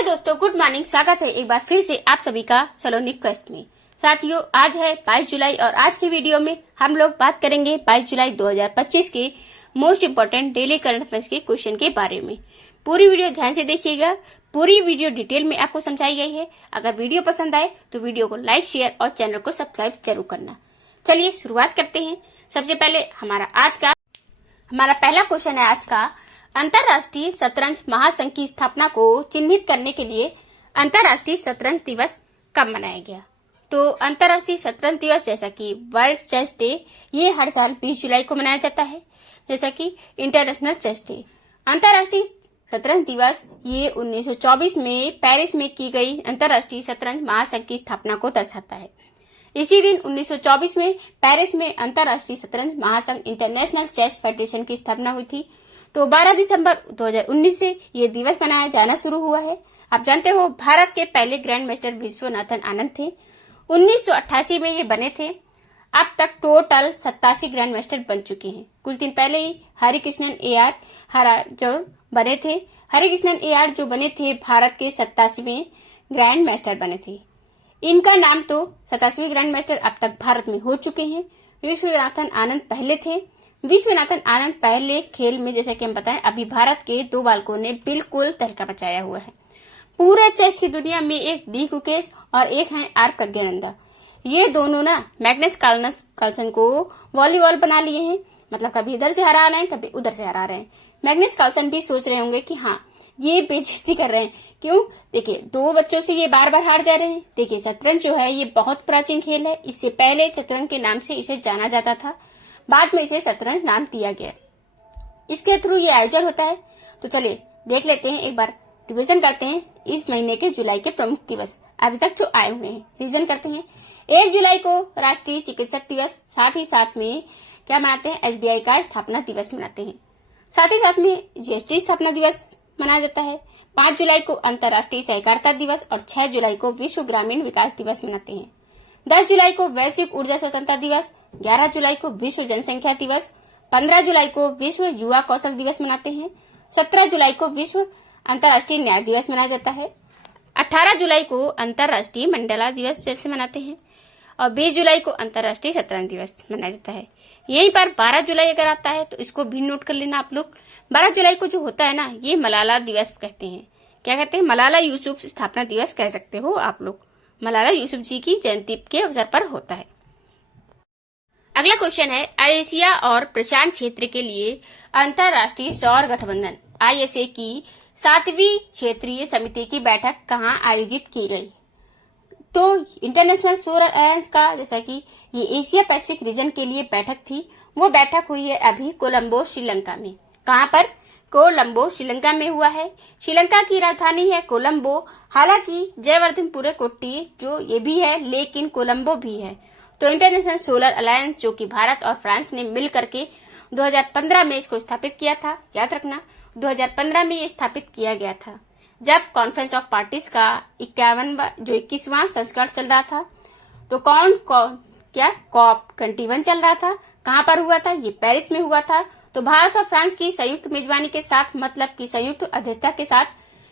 Hello दोस्तों, good morning. स्वागत है एक बार फिर से आप सभी का सलोनी क्वेस्ट में। साथियों, आज है 22 जुलाई और आज की वीडियो में हम लोग बात करेंगे 22 जुलाई 2025 के most important daily current affairs के क्वेश्चन के बारे में। पूरी वीडियो ध्यान से देखिएगा। पूरी वीडियो डिटेल में आपको समझाई गई है। अगर वीडियो पसंद आए तो वीडियो को लाइक, शेयर और चैनल को सब्सक्राइब जरूर करना। चलिए शुरुआत करते हैं। सबसे पहले हमारा पहला क्वेश्चन है आज का, अंतर्राष्ट्रीय शतरंज महासंघ की स्थापना को चिन्हित करने के लिए अंतर्राष्ट्रीय शतरंज दिवस कब मनाया गया? तो अंतर्राष्ट्रीय शतरंज दिवस जैसा कि वर्ल्ड चेस डे, ये हर साल 20 जुलाई को मनाया जाता है, जैसा कि इंटरनेशनल चेस डे। अंतर्राष्ट्रीय शतरंज दिवस ये 1924 में पेरिस में की गई अंतर्राष्ट्रीय शतरंज महासंघ की स्थापना को दर्शाता है। इसी दिन 1924 में पेरिस में अंतर्राष्ट्रीय शतरंज महासंघ इंटरनेशनल चेस फेडरेशन की स्थापना हुई थी। तो 12 दिसंबर 2019 से ये दिवस मनाया जाना शुरू हुआ है। आप जानते हो, भारत के पहले ग्रैंड मास्टर विश्वनाथन आनंद थे। 1988 में ये बने थे। अब तक टोटल 87 ग्रैंड मास्टर बन चुके हैं। कुछ दिन पहले ही हरिकृष्णन AR जो बने थे भारत के 87वें ग्रैंड मास्टर बने थे। इनका नाम तो 87वें ग्रैंड मास्टर अब तक भारत में हो चुके हैं। विश्वनाथन आनंद पहले थे। विश्वनाथन आनंद पहले खेल में, जैसा कि हम बताएं, अभी भारत के 2 बालकों ने बिल्कुल तहलका मचाया हुआ है। पूरे चेस की दुनिया में एक डी गुकेश और एक है आर प्रज्ञानंदा। ये दोनों ना मैग्नस कार्लसन को वॉलीबॉल बना लिए हैं। मतलब कभी इधर से हरा रहे हैं, कभी उधर से हरा रहे हैं। मैग्नस कार्लसन भी सोच रहे होंगे कि हाँ, ये बेइज्जती कर रहे हैं। क्यों? देखिए, 2 बच्चों से ये बार बार हार जा रहे हैं। देखिए, शतरंज जो है ये बहुत प्राचीन खेल है। इससे पहले चतुरंग के नाम से इसे जाना जाता था। बाद में इसे शतरंज नाम दिया गया। इसके थ्रू ये आयोजन होता है। तो चलिए देख लेते हैं, एक बार रिवीजन करते हैं इस महीने के जुलाई के प्रमुख दिवस अभी तक जो आए हुए हैं। रिवीजन करते हैं। 1 जुलाई को राष्ट्रीय चिकित्सक दिवस, साथ ही साथ में क्या मनाते हैं, SBI का स्थापना दिवस मनाते हैं। साथ ही साथ में GST स्थापना दिवस मनाया जाता है। 5 जुलाई को अंतर्राष्ट्रीय सहकारिता दिवस और 6 जुलाई को विश्व ग्रामीण विकास दिवस मनाते हैं। 10 जुलाई को वैश्विक ऊर्जा स्वतंत्रता दिवस, 11 जुलाई को विश्व जनसंख्या दिवस, 15 जुलाई को विश्व युवा कौशल दिवस मनाते हैं। 17 जुलाई को विश्व अंतर्राष्ट्रीय न्याय दिवस मनाया जाता है। 18 जुलाई को अंतर्राष्ट्रीय मंडला दिवस जैसे मनाते हैं और 20 जुलाई को अंतर्राष्ट्रीय शतरंज दिवस मनाया जाता है। यहीं पर 12 जुलाई अगर आता है तो इसको भी नोट कर लेना आप लोग। 12 जुलाई को जो होता है ना, ये मलाला दिवस कहते हैं। क्या कहते हैं? मलाला यूसुफ स्थापना दिवस कह सकते हो आप लोग। मलाला यूसुफ जी की जयंती के अवसर पर होता है। अगला क्वेश्चन है, एशिया और प्रशांत क्षेत्र के लिए अंतर्राष्ट्रीय सौर गठबंधन ISA की 7वीं क्षेत्रीय समिति की बैठक कहाँ आयोजित की गई? तो इंटरनेशनल सोलर अलायंस का, जैसा कि ये एशिया पैसिफिक रीजन के लिए बैठक थी, वो बैठक हुई है अभी कोलंबो श्रीलंका में। कहाँ पर? कोलंबो श्रीलंका में हुआ है। श्रीलंका की राजधानी है कोलंबो। हालांकि जयवर्धनपुर कोट्टी जो ये भी है, लेकिन कोलंबो भी है। तो इंटरनेशनल सोलर अलायंस, जो कि भारत और फ्रांस ने मिल करके 2015 में इसको स्थापित किया था। याद रखना, 2015 में ये स्थापित किया गया था, जब कॉन्फ्रेंस ऑफ पार्टीज का 21वां संस्करण चल रहा था। तो COP21 चल रहा था। कहाँ पर हुआ था? ये पेरिस में हुआ था। तो भारत और फ्रांस की संयुक्त मेजबानी के साथ, मतलब की संयुक्त अध्यक्षता के साथ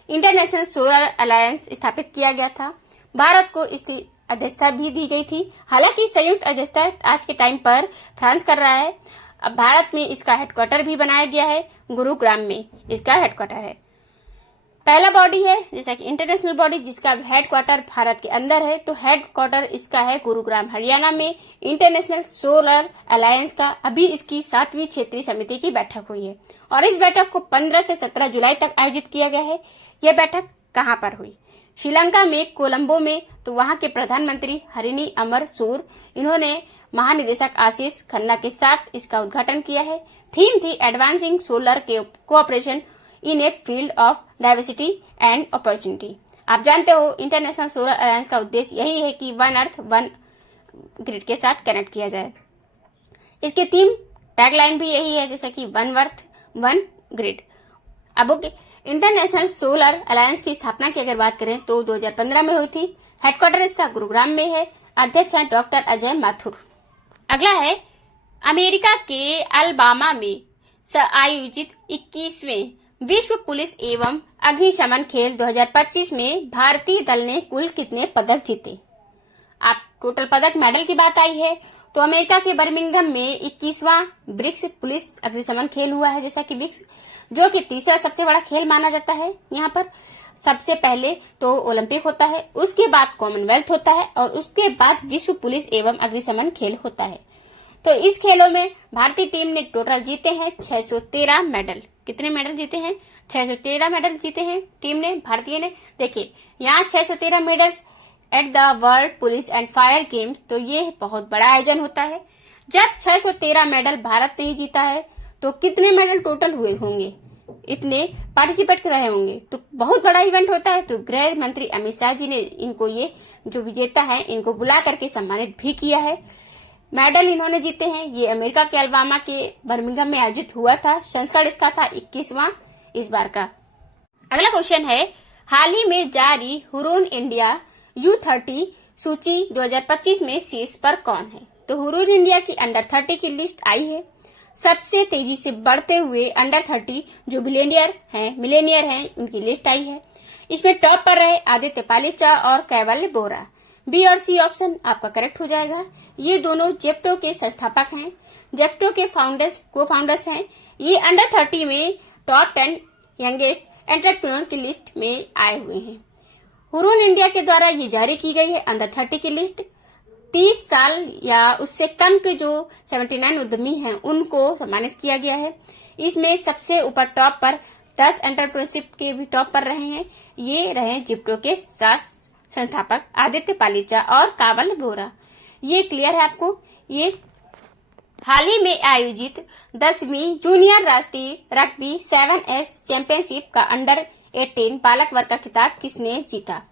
इंटरनेशनल सोलर अलायंस स्थापित किया गया था। भारत को इसकी अध्यक्षता भी दी गई थी। हालांकि संयुक्त अध्यक्षता आज के टाइम पर फ्रांस कर रहा है। अब भारत में इसका हेडक्वार्टर भी बनाया गया है, गुरुग्राम में इसका हेडक्वार्टर है। पहला बॉडी है, जैसा कि इंटरनेशनल बॉडी, जिसका हेडक्वार्टर भारत के अंदर है। तो हेडक्वार्टर इसका है गुरुग्राम, हरियाणा में। इंटरनेशनल सोलर अलायंस का अभी इसकी 7वीं क्षेत्रीय समिति की बैठक हुई है और इस बैठक को 15 से 17 जुलाई तक आयोजित किया गया है। यह बैठक कहाँ पर हुई? श्रीलंका में, कोलंबो में। तो वहां के प्रधानमंत्री हरिनी अमर सूद, इन्होंने महानिदेशक आशीष खन्ना के साथ इसका उद्घाटन किया है। थीम थी advancing solar cooperation in a field of diversity and opportunity. आप जानते हो, इंटरनेशनल सोलर अलायंस का उद्देश्य यही है कि वन अर्थ वन ग्रिड के साथ कनेक्ट किया जाए। इसकी थीम टैगलाइन भी यही है, जैसा कि वन अर्थ वन ग्रिड। अब ओके, इंटरनेशनल सोलर अलायंस की स्थापना की अगर बात करें तो 2015 में हुई थी। हेडक्वार्टर इसका गुरुग्राम में है। अध्यक्ष हैं डॉक्टर अजय माथुर। अगला है, अमेरिका के अल्बामा में आयोजित 21वें विश्व पुलिस एवं अग्निशमन खेल 2025 में भारतीय दल ने कुल कितने पदक जीते? आप टोटल पदक मेडल की बात आई है तो अमेरिका के बर्मिंघम में 21वां ब्रिक्स पुलिस अग्निशमन खेल हुआ है, जैसा कि ब्रिक्स जो कि तीसरा सबसे बड़ा खेल माना जाता है। यहाँ पर सबसे पहले तो ओलंपिक होता है, उसके बाद कॉमनवेल्थ होता है और उसके बाद विश्व पुलिस एवं अग्निशमन खेल होता है। तो इस खेलों में भारतीय टीम ने टोटल जीते हैं 613 मेडल। कितने मेडल जीते हैं? 613 मेडल जीते हैं टीम ने, भारतीय ने। देखिए यहाँ 613 medals at the world police and fire games, तो ये बहुत बड़ा आयोजन होता है। जब 613 मेडल भारत ने ही जीता है तो कितने मेडल टोटल हुए होंगे? इतने पार्टिसिपेट कर रहे होंगे, तो बहुत बड़ा इवेंट होता है। तो गृह मंत्री अमित शाह जी ने इनको, ये जो विजेता है, इनको बुला करके सम्मानित भी किया है। मेडल इन्होंने जीते हैं। ये अमेरिका के अल्बामा के बर्मिंघम में आयोजित हुआ था। संस्करण इसका था 21वां इस बार का। अगला क्वेश्चन है, हाल ही में जारी हुरून इंडिया U30 सूची 2025 में शीर्ष पर कौन है? तो हुरून इंडिया की अंडर 30 की लिस्ट आई है। सबसे तेजी से बढ़ते हुए अंडर 30 जो मिलेनियर हैं उनकी लिस्ट आई है। इसमें टॉप पर रहे आदित्य पालीचा और कैवल्य बोरा। बी और सी ऑप्शन आपका करेक्ट हो जाएगा। ये दोनों जेप्टो के संस्थापक हैं, जेप्टो के को फाउंडर्स हैं। ये अंडर 30 में टॉप 10 यंगेस्ट एंटरप्रेन्योर की लिस्ट में आए हुए हैं। हुरून इंडिया के द्वारा ये जारी की गई है अंडर 30 की लिस्ट। 30 साल या उससे कम के जो 79 उद्यमी हैं उनको सम्मानित किया गया है। इसमें सबसे ऊपर टॉप पर 10 एंटरप्रेन्योरशिप के भी टॉप पर रहे हैं। ये रहे जिप्टो के 7 संस्थापक आदित्य पालीचा और कावल बोरा। ये क्लियर है आपको? ये हाल ही में आयोजित 10वीं जूनियर राष्ट्रीय रग्बी 7S चैंपियनशिप का अंडर 18 बालक वर्ग का खिताब किसने जीता?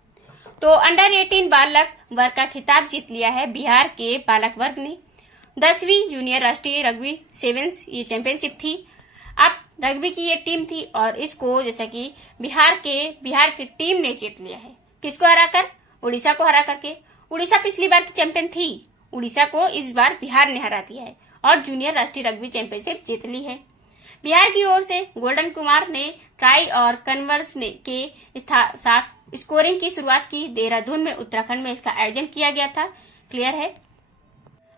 तो अंडर 18 बालक वर्ग का खिताब जीत लिया है बिहार के बालक वर्ग ने। 10वीं जूनियर राष्ट्रीय रग्बी 7 ये चैंपियनशिप थी। अब रग्बी की ये टीम थी और इसको जैसा कि बिहार की टीम ने जीत लिया है। किसको हराकर? उड़ीसा को हरा करके। उड़ीसा पिछली बार की चैंपियन थी, उड़ीसा को इस बार बिहार ने हरा दिया है और जूनियर राष्ट्रीय रग्बी चैंपियनशिप जीत ली है। बिहार की ओर से गोल्डन कुमार ने ट्राई और कन्वर्स के साथ स्कोरिंग की शुरुआत की। देहरादून में उत्तराखंड में इसका आयोजन किया गया था। क्लियर है?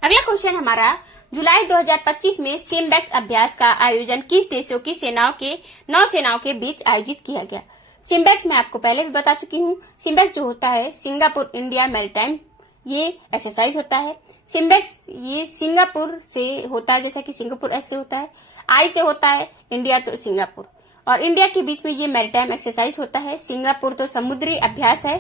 अगला क्वेश्चन हमारा, जुलाई 2025 में सिम्बेक्स अभ्यास का आयोजन किस देशों की नौसेनाओं के बीच आयोजित किया गया? सिम्बेक्स मैं आपको पहले भी बता चुकी हूँ। सिम्बेक्स जो होता है सिंगापुर इंडिया मैरीटाइम ये एक्सरसाइज होता है। सिम्बेक्स ये सिंगापुर से होता है, जैसा कि सिंगापुर एस से होता है, आई से होता है, इंडिया तो सिंगापुर और इंडिया के बीच में ये मैरीटाइम एक्सरसाइज होता है। सिंगापुर तो समुद्री अभ्यास है,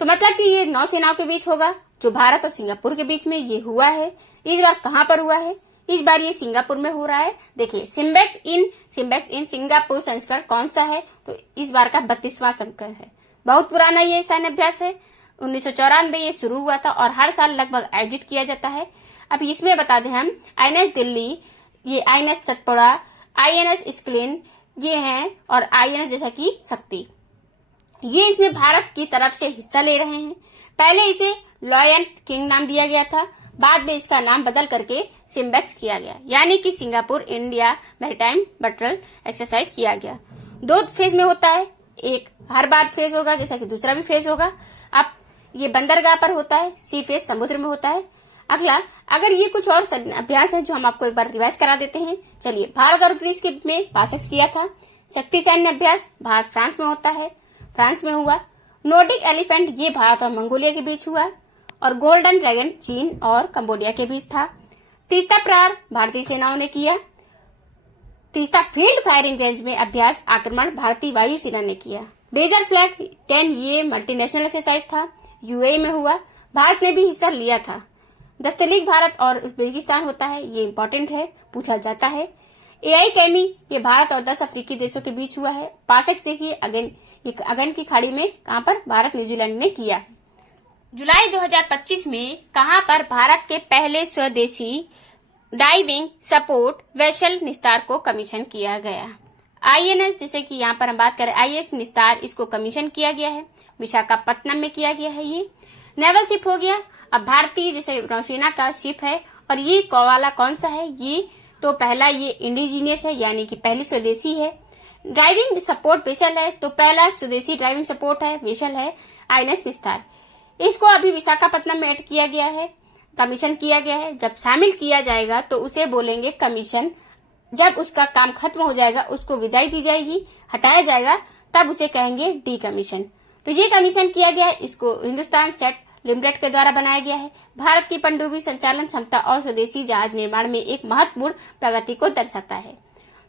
तो मतलब कि ये नौसेनाओं के बीच होगा। जो भारत और सिंगापुर के बीच में ये हुआ है। इस बार कहाँ पर हुआ है? इस बार ये सिंगापुर में हो रहा है। देखिए सिम्बेक्स इन सिंगापुर संस्करण कौन सा है? तो इस बार का 32वां संस्करण है। बहुत पुराना ये सैन्य अभ्यास है। 1994 ये शुरू हुआ था और हर साल लगभग आयोजित किया जाता है। अब इसमें बता दें हम, INS दिल्ली, ये INS सतपुड़ा, INS स्क्लिन ये हैं और INS जैसा कि शक्ति, ये इसमें भारत की तरफ से हिस्सा ले रहे हैं। पहले इसे लॉयन किंग नाम दिया गया था, बाद में इसका नाम बदल करके सिम्बेक्स किया गया, यानी कि Singapore India maritime battle exercise किया गया। 2 फेज में होता है, एक हर बार फेज होगा जैसा कि दूसरा भी फेज होगा। अब ये बंदरगाह पर होता है, सी फेज समुद्र में होता है। अगला, अगर ये कुछ और अभ्यास है जो हम आपको एक बार रिवाइज करा देते हैं। चलिए, भारत और ग्रीस के में पासेक्स किया था। शक्ति सैन्य अभ्यास भारत फ्रांस में होता है, फ्रांस में हुआ। नोर्डिक एलिफेंट ये भारत और मंगोलिया के बीच हुआ और गोल्डन ड्रैगन चीन और कंबोडिया के बीच था। तीस्ता प्रहार भारतीय सेनाओं ने किया। तीस्ता फील्ड फायरिंग रेंज में अभ्यास आक्रमण भारतीय वायुसेना ने किया। डेजर्ट फ्लैग 10 ये मल्टीनेशनल एक्सरसाइज था, यूएई में हुआ, भारत ने भी हिस्सा लिया था। दस्तलीग भारत और उज्बेकिस्तान होता है, ये इम्पोर्टेंट है, पूछा जाता है। AI कैमी ये भारत और 10 अफ्रीकी देशों के बीच हुआ है। पासेक्स देखिए अगन की खाड़ी में कहां पर? भारत न्यूजीलैंड ने किया। जुलाई 2025 में कहां पर भारत के पहले स्वदेशी डाइविंग सपोर्ट वेसल निस्तार को कमीशन किया गया? INS, जैसे कि यहाँ पर हम बात करें IS निस्तार, इसको कमीशन किया गया है, विशाखापत्तनम में किया गया है। ये नेवल शिप हो गया। अब भारतीय जैसे नौसेना का शिप है और ये वाला कौन सा है? ये तो पहला ये इंडिजीनियस है, यानी कि पहली स्वदेशी है। ड्राइविंग सपोर्ट वेसल है, तो पहला स्वदेशी ड्राइविंग सपोर्ट है वेसल है INS निस्तार। इसको अभी विशाखापट्टनम में ऐड किया गया है, कमीशन किया गया है। जब शामिल किया जाएगा तो उसे बोलेंगे कमीशन। जब उसका काम खत्म हो जाएगा, उसको विदाई दी जाएगी, हटाया जाएगा, तब उसे कहेंगे डी कमीशन। तो ये कमीशन किया गया है, इसको हिंदुस्तान सेट लिमिटेड के द्वारा बनाया गया है। भारत की पनडुब्बी संचालन क्षमता और स्वदेशी जहाज निर्माण में एक महत्वपूर्ण प्रगति को दर्शाता है।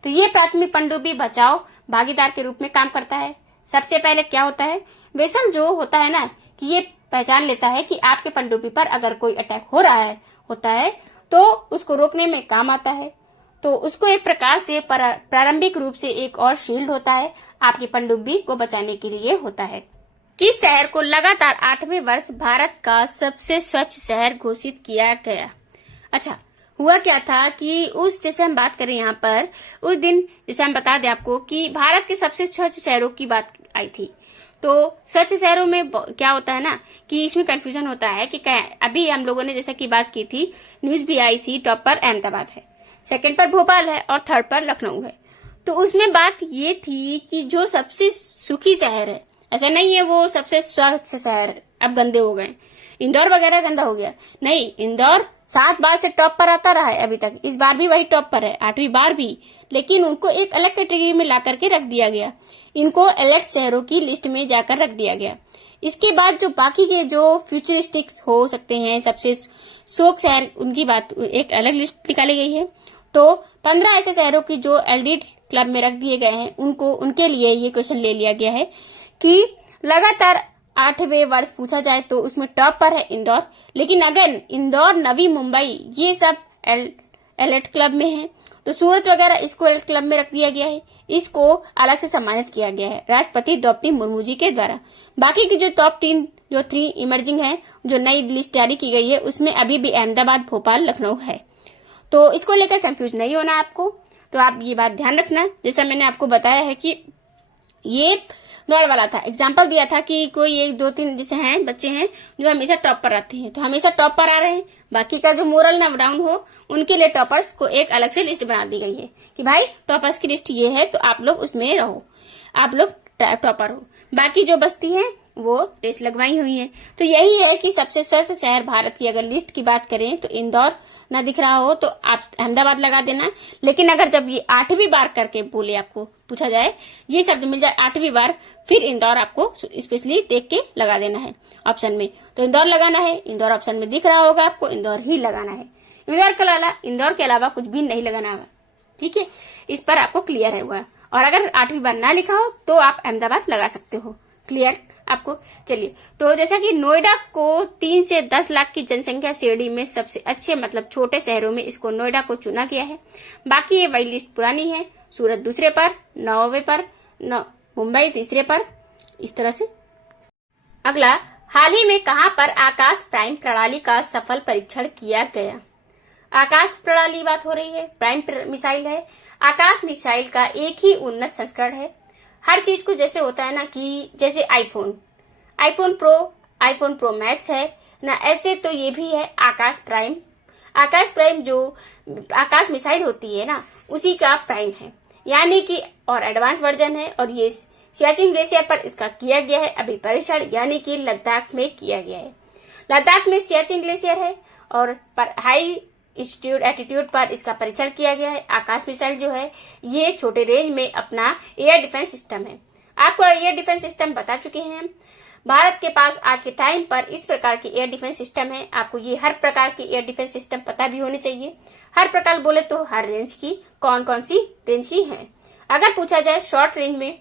तो ये प्राथमिक पनडुब्बी बचाव भागीदार के रूप में काम करता है। सबसे पहले क्या होता है, वेसल जो होता है ना, कि ये पहचान लेता है कि आपके पनडुब्बी पर अगर कोई अटैक हो रहा है तो उसको रोकने में काम आता है। तो उसको एक प्रकार से प्रारंभिक रूप से एक और शील्ड होता है, आपकी पनडुब्बी को बचाने के लिए होता है। किस शहर को लगातार 8वें वर्ष भारत का सबसे स्वच्छ शहर घोषित किया गया? अच्छा, हुआ क्या था कि उस जैसे हम बात करें यहाँ पर, उस दिन जैसे हम बता दें आपको कि भारत के सबसे स्वच्छ शहरों की बात आई थी। तो स्वच्छ शहरों में क्या होता है ना कि इसमें कंफ्यूजन होता है कि अभी हम लोगों ने जैसा की बात की थी, न्यूज भी आई थी, टॉप पर अहमदाबाद है, सेकंड पर भोपाल है और थर्ड पर लखनऊ है। तो उसमें बात ये थी कि जो सबसे सुखी शहर है, ऐसा नहीं है वो सबसे स्वच्छ शहर अब गंदे हो गए, इंदौर वगैरह गंदा हो गया, नहीं, इंदौर 7 बार से टॉप पर आता रहा है अभी तक, इस बार भी वही टॉप पर है, 8वीं बार भी, लेकिन उनको एक अलग कैटेगरी में ला करके रख दिया गया, इनको एलेक्ट शहरों की लिस्ट में जाकर रख दिया गया। इसके बाद जो बाकी के जो फ्यूचरिस्टिक्स हो सकते हैं, सबसे शोक शहर, उनकी बात एक अलग लिस्ट निकाली गई है। तो 15 ऐसे शहरों की जो एलिट क्लब में रख दिए गए हैं, उनके लिए ये क्वेश्चन ले लिया गया है कि लगातार 8वें वर्ष पूछा जाए तो उसमें टॉप पर है इंदौर, लेकिन अगर इंदौर, नवी मुंबई ये सब एलिट क्लब में है, तो सूरत वगैरह इसको एलिट क्लब में रख दिया गया है, इसको अलग से सम्मानित किया गया है राष्ट्रपति द्रौपदी मुर्मू जी के द्वारा। बाकी की जो टॉप 3 इमर्जिंग है, जो नई लिस्ट जारी की गई है, उसमें अभी भी अहमदाबाद, भोपाल, लखनऊ है। तो इसको लेकर कंफ्यूज नहीं होना आपको, तो आप ये बात ध्यान रखना। जैसा मैंने आपको बताया है कि ये दौड़ वाला था, एग्जाम्पल दिया था कि कोई 1, 2, 3 जैसे हैं बच्चे हैं जो हमेशा टॉप पर आते हैं, तो हमेशा टॉप पर आ रहे हैं, बाकी का जो मोरल ना डाउन हो, उनके लिए टॉपर्स को एक अलग से लिस्ट बना दी गई है कि भाई टॉपर्स की लिस्ट ये है, तो आप लोग उसमें रहो, आप लोग टॉपर हो। बाकी जो बस्ती है वो रेस लगवाई हुई है। तो यही है कि सबसे स्वस्थ शहर भारत की अगर लिस्ट की बात करें तो इंदौर ना दिख रहा हो तो आप अहमदाबाद लगा देना, लेकिन अगर जब ये 8वीं बार करके बोले, आपको पूछा जाए, ये शब्द मिल जाए 8वीं बार, फिर इंदौर आपको स्पेशली देख के लगा देना है ऑप्शन में, तो इंदौर लगाना है। इंदौर ऑप्शन में दिख रहा होगा आपको, इंदौर ही लगाना है, इंदौर के अलावा कुछ भी नहीं लगाना है, ठीक है, इस पर आपको क्लियर है हुआ। और अगर 8वीं बार ना लिखा हो तो आप अहमदाबाद लगा सकते हो, क्लियर आपको। चलिए, तो जैसा कि नोएडा को 3 से 10 लाख की जनसंख्या श्रेणी में सबसे अच्छे मतलब छोटे शहरों में इसको नोएडा को चुना गया है। बाकी ये वही लिस्ट पुरानी है, सूरत दूसरे पर, 9वें पर, मुंबई तीसरे पर, इस तरह से। अगला, हाल ही में कहां पर आकाश प्राइम प्रणाली का सफल परीक्षण किया गया? आकाश प्रणाली बात हो रही है, प्राइम मिसाइल है। आकाश मिसाइल का एक ही उन्नत संस्करण है। हर चीज को जैसे होता है ना कि जैसे आईफोन प्रो मैक्स है ना, ऐसे तो ये भी है आकाश प्राइम जो आकाश मिसाइल होती है ना, उसी का प्राइम है, यानी कि और एडवांस वर्जन है। और ये सियाचिन ग्लेशियर पर इसका किया गया है अभी परीक्षण, यानी कि लद्दाख में किया गया है। लद्दाख में सियाचिन ग्लेशियर है और पर हाई एटीट्यूड पर इसका परीक्षण किया गया है। आकाश मिसाइल जो है ये छोटे रेंज में अपना एयर डिफेंस सिस्टम है। आपको एयर डिफेंस सिस्टम बता चुके हैं। भारत के पास आज के टाइम पर इस प्रकार की एयर डिफेंस सिस्टम है। आपको ये हर प्रकार की एयर डिफेंस सिस्टम पता भी होनी चाहिए। हर प्रकार बोले तो हर रेंज की कौन कौन सी रेंज की है। अगर पूछा जाए शॉर्ट रेंज में,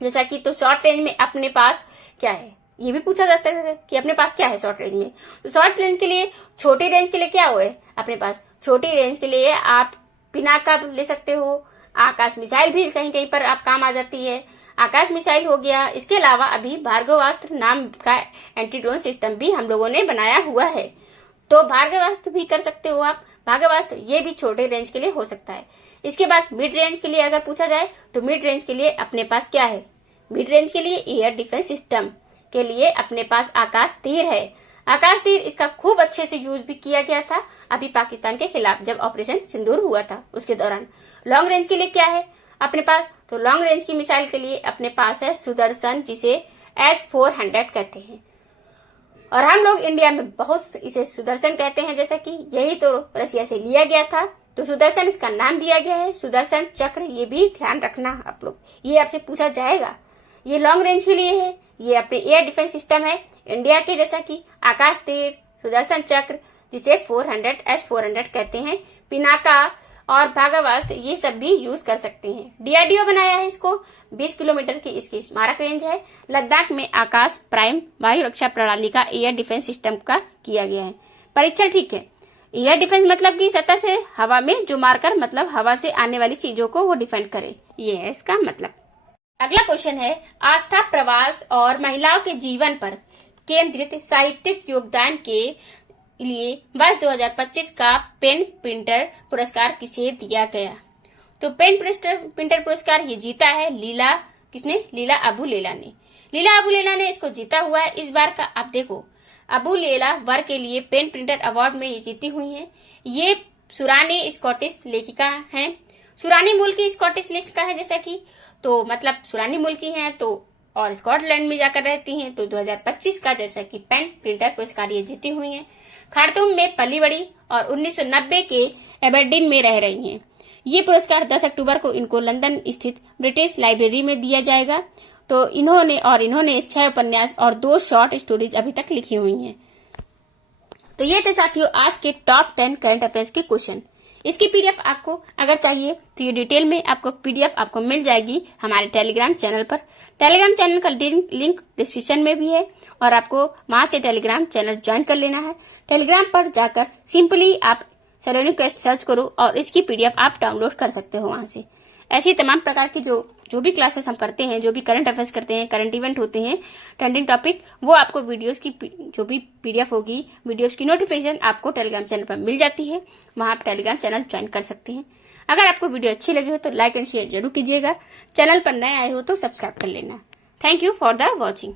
जैसा कि तो शॉर्ट रेंज में अपने पास क्या है, ये भी पूछा जाता है कि अपने पास क्या है शॉर्ट रेंज में। तो शॉर्ट रेंज के लिए, छोटी रेंज के लिए क्या हुआ है अपने पास? छोटी रेंज के लिए आप पिनाका ले सकते हो, आकाश मिसाइल भी कहीं कहीं पर आप काम आ जाती है, आकाश मिसाइल हो गया। इसके अलावा अभी भार्गवास्त्र नाम का एंटी ड्रोन सिस्टम भी हम लोगों ने बनाया हुआ है, तो भार्गवास्त्र भी कर सकते हो आप। भार्गवास्त्र ये भी छोटे रेंज के लिए हो सकता है। इसके बाद मिड रेंज के लिए अगर पूछा जाए तो मिड रेंज के लिए अपने पास क्या है? मिड रेंज के लिए एयर डिफेंस सिस्टम के लिए अपने पास आकाश तीर है। आकाश तीर इसका खूब अच्छे से यूज भी किया गया था अभी पाकिस्तान के खिलाफ जब ऑपरेशन सिंदूर हुआ था उसके दौरान। लॉन्ग रेंज के लिए क्या है? अपने पास। तो लॉन्ग रेंज की मिसाइल के लिए अपने पास है सुदर्शन, जिसे S-400 कहते हैं। और हम लोग इंडिया में बहुत इसे सुदर्शन कहते हैं, जैसा कि यही तो रसिया से लिया गया था, तो सुदर्शन इसका नाम दिया गया है। सुदर्शन चक्र, ये भी ध्यान रखना आप लोग, ये आपसे पूछा जाएगा। ये लॉन्ग रेंज के लिए है, ये अपने एयर डिफेंस सिस्टम है इंडिया के, जैसा कि आकाश तीर, सुदर्शन चक्र, जिसे S-400 कहते हैं, पिनाका और भागावास्त्र, ये सब भी यूज कर सकते हैं। DRDO बनाया है इसको, 20 किलोमीटर की इसकी स्मारक रेंज है। लद्दाख में आकाश प्राइम वायु रक्षा प्रणाली का एयर डिफेंस सिस्टम का किया गया है परीक्षण। ठीक है, एयर डिफेंस मतलब कि सतह से हवा में जो मारकर, मतलब हवा से आने वाली चीजों को वो डिफेंड करे, ये है इसका मतलब। अगला क्वेश्चन है, आस्था, प्रवास और महिलाओं के जीवन पर केंद्रित साहित्यिक योगदान के लिए वर्ष 2025 का पेन प्रिंटर पुरस्कार किसे दिया गया? तो पेन प्रिंटर पुरस्कार ये जीता है लीला, किसने? लीला अबू लेला ने। लीला अबू लेला ने इसको जीता हुआ है इस बार का। आप देखो, अबू लेला वर्ग के लिए पेन प्रिंटर अवार्ड में ये जीती हुई हैं। ये सुरानी स्कॉटिश लेखिका हैं। सुरानी मूल की स्कॉटिश लेखिका है, जैसा कि, तो मतलब सुरानी मूल की हैं तो, और स्कॉटलैंड में जाकर रहती हैं। तो 2025 का जैसा कि पेन प्रिंटर पुरस्कार ये जीती हुई हैं। खार्तूम में पली बड़ी और 1990 के एबरडीन में रह रही हैं। ये पुरस्कार 10 अक्टूबर को इनको लंदन स्थित ब्रिटिश लाइब्रेरी में दिया जाएगा। तो इन्होंने 6 उपन्यास और 2 शॉर्ट स्टोरीज अभी तक लिखी हुई हैं। तो ये थे साथियों आज के टॉप 10 करंट अफेयर्स के क्वेश्चन। इसकी PDF आपको अगर चाहिए तो ये डिटेल में आपको PDF आपको मिल जाएगी हमारे टेलीग्राम चैनल पर। टेलीग्राम चैनल का लिंक डिस्क्रिप्शन में भी है और आपको वहां से टेलीग्राम चैनल ज्वाइन कर लेना है। टेलीग्राम पर जाकर सिंपली आप सलोनी क्वेस्ट सर्च करो और इसकी PDF आप डाउनलोड कर सकते हो वहां से। ऐसी तमाम प्रकार की जो भी क्लासेस हम करते हैं, जो भी करंट अफेयर्स करते हैं, करंट इवेंट होते हैं, ट्रेंडिंग टॉपिक, वो आपको वीडियोस की जो भी PDF होगी, वीडियोस की नोटिफिकेशन आपको टेलीग्राम चैनल पर मिल जाती है। वहां आप टेलीग्राम चैनल ज्वाइन कर सकते हैं। अगर आपको वीडियो अच्छी लगी हो तो लाइक एंड शेयर जरूर कीजिएगा। चैनल पर नए आए हो तो सब्सक्राइब कर लेना। Thank you for the watching.